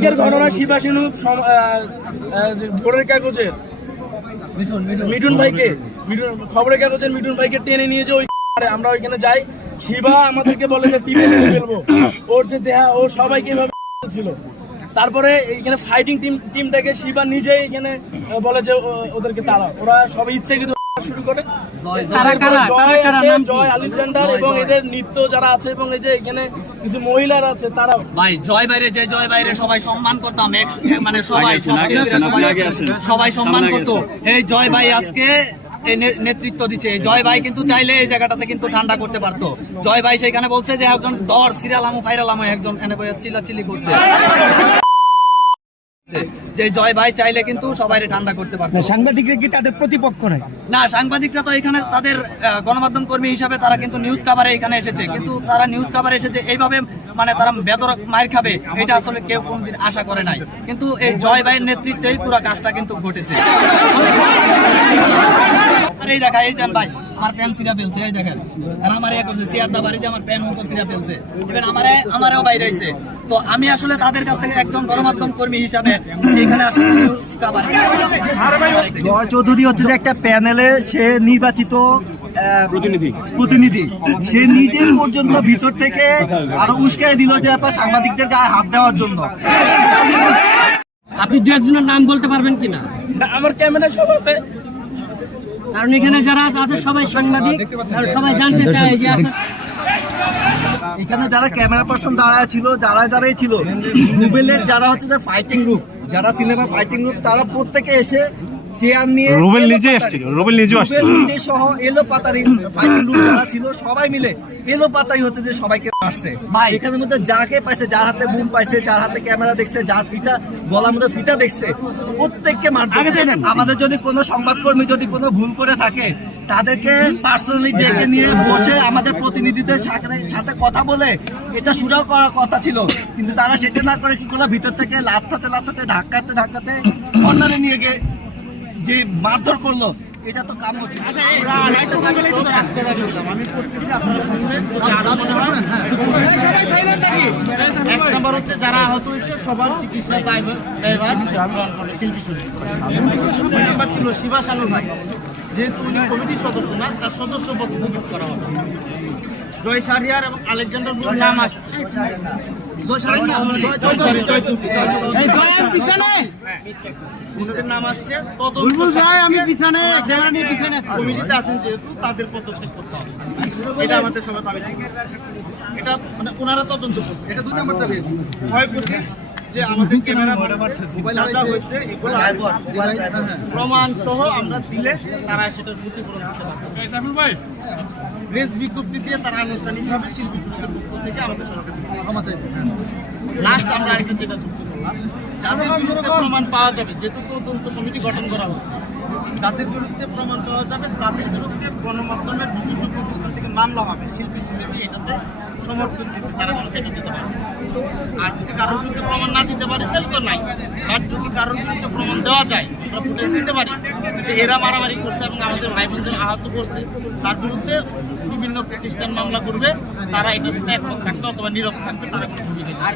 আজকের ঘটনা শিবাসিনু ভোরের কাগজের মিঠুন ভাইকে। মিঠুন খবরের কাগজের মিঠুন ভাইকে টেনে নিয়ে যে ওই আমরা ওইখানে যাই শিবা আমাদেরকে বলে যে টিমে ফেলব ওর যে দেহা ও সবাইকে এভাবে ছিল। তারপরে এখানে ফাইটিং টিম টিমটাকে শিবা নিজেই এখানে বলে যে ওদেরকে তারা ওরা সবাই ইচ্ছে কিন্তু শুরু করে। জয় তারা কারা? এসে, নাম কি? জয় আলেকজান্ডার এবং এদের নৃত্য যারা আছে এবং এই যে এখানে কিছু মহিলারা আছে তারা ভাই জয় বাইরে যে জয় বাইরে সবাই সম্মান করতাম। মানে সবাই সবাই সবাই সম্মান করতো। এই জয় ভাই আজকে এই নেতৃত্ব দিচ্ছে। জয় ভাই কিন্তু চাইলে এই জায়গাটাতে কিন্তু ঠান্ডা করতে পারতো। জয় ভাই সেখানে বলছে যে একজন দর সিরিয়াল আমু ফাইরাল আমু একজন এনে চিল্লাচিল্লি করছে। যে জয় ভাই চাইলে কিন্তু ঠান্ডা করতে পারতো। সাংবাদিকরা কি তাদের প্রতিপক্ষ নয় না সাংবাদিকরা তো এখানে তাদের গণমাধ্যম কর্মী হিসাবে তারা কিন্তু নিউজ কাভারে এখানে এসেছে। কিন্তু তারা নিউজ কাভারে এসেছে এইভাবে মানে তারা বেদর মায়ের খাবে এটা আসলে কেউ কোনোদিন আশা করে নাই। কিন্তু এই জয় ভাইয়ের নেতৃত্বেই পুরো কাজটা কিন্তু ঘটেছে। আর এই দেখা এই যান ভাই। আমার প্যান সিরা ফেলছে এই দেখেন। আর আমার ইয়ে করছে চেয়ার দা বাড়িতে আমার প্যান মতো সিরা ফেলছে। ইভেন আমারে আমারও বাইরে আইছে। তো আমি আসলে তাদের কাছ থেকে একজন গণমাধ্যম কর্মী হিসাবে এখানে জয় চৌধুরী হচ্ছে যে একটা প্যানেলে সে নির্বাচিত প্রতিনিধি। প্রতিনিধি। সে নিজের পর্যন্ত ভিতর থেকে আরও উস্কাই দিল যে আপনার সাংবাদিকদের গায়ে হাত দেওয়ার জন্য। আপনি দু একজনের নাম বলতে পারবেন কিনা? আমার ক্যামেরা সব আছে। কারণ এখানে যারা আছে সবাই সাংবাদিক আর সবাই জানতে চায় যে এখানে যারা ক্যামেরা পার্সন দাঁড়ায় ছিল যারা যারাই ছিল রুবেলের যারা হচ্ছে যে ফাইটিং গ্রুপ যারা সিনেমা ফাইটিং গ্রুপ তারা প্রত্যেকে এসে চেয়ার নিয়ে রুবেল নিজে এসেছিল, রুবেল নিজেও আসছিল। নিজে সহ এলো পাতারি। ফাইটিং গ্রুপ যারা ছিল সবাই মিলে এলো পাতারি হচ্ছে যে সবাইকে মারছে ভাই। এখানের মধ্যে যাকে পাইছে যার হাতে বুম পাইছে যার হাতে ক্যামেরা দেখছে যার ফিতা গলার মধ্যে ফিতা দেখছে প্রত্যেককে মারতে আমাদের যদি কোনো সংবাদকর্মী যদি কোনো ভুল করে থাকে তাদেরকে পার্সোনালি ডেকে নিয়ে বসে আমাদের প্রতিনিধিদের সাথে সাথে কথা বলে এটা সুরাও করার কথা ছিল। কিন্তু তারা সেটা না করে কি করল? ভিতর থেকে লাথাতে লাথাতে ধাক্কাতে ধাক্কাতে কর্নারে নিয়ে গিয়ে যে মারধর করল এটা তো কাম্য ছিল। এক নম্বর হচ্ছে যারা আহত হয়েছে সবার চিকিৎসা শিল্পী শুরু দুই নম্বর ছিল শিবা সানুর ভাই। যেহেতু উনি কমিটির সদস্য না তার সদস্য পদ স্থগিত করা হবে জয় সারিয়ার এবং আলেকজান্ডার নাম আসছে। জয় সারিয়ার জয়- জয় সরি, জয় চৌধুরী, জয় চৌধুরী। হ্যাঁ, ওনাদের নাম আসছে। তদন্ত আমি পিছনে কমিটিতে আছেন যেহেতু তাদের পদত্যাগ করতে হবে। এটা আমাদের সবার দাবি ছিল। এটা মানে ওনারা তদন্ত করবে। এটা দুই নম্বর দাবি। ক্ষয়ক্ষতি যে আমাদের ক্যামেরা যা হয়েছে এগুলো প্রমাণ সহ আমরা দিলে তারা সেটার ক্ষতিপূরণ দিতে পারবে। প্রেস বিজ্ঞপ্তি দিয়ে তারা আনুষ্ঠানিকভাবে শিল্পী সমিতির পক্ষ থেকে আমাদের সবার কাছে ক্ষমা চাইবে। লাস্ট আমরা আরেকটা যেটা যুক্ত করলাম। যাদের বিরুদ্ধে প্রমাণ পাওয়া যাবে, যেহেতু তদন্ত কমিটি গঠন করা হচ্ছে। যাদের বিরুদ্ধে প্রমাণ পাওয়া যাবে, তাদের বিরুদ্ধে গণমাধ্যমের বিভিন্ন প্রতিষ্ঠান থেকে মামলা হবে। শিল্পী সমিতি এটাতে সমর্থন দিতে তারা কোনো দিতে পারে আর যদি কারোর বিরুদ্ধে প্রমাণ না দিতে পারে, তাহলে তো নাই। আর যদি কারোর বিরুদ্ধে প্রমাণ দেওয়া যায়, আমরা ফুটেজ দিতে পারি যে এরা মারামারি করছে এবং আমাদের ভাই বোনদের আহত করছে। তার বিরুদ্ধে বিভিন্ন প্রতিষ্ঠান মামলা করবে, তারা এটার সাথে একমত থাকবে অথবা নীরব থাকবে, তারা কোনো ভূমিকা।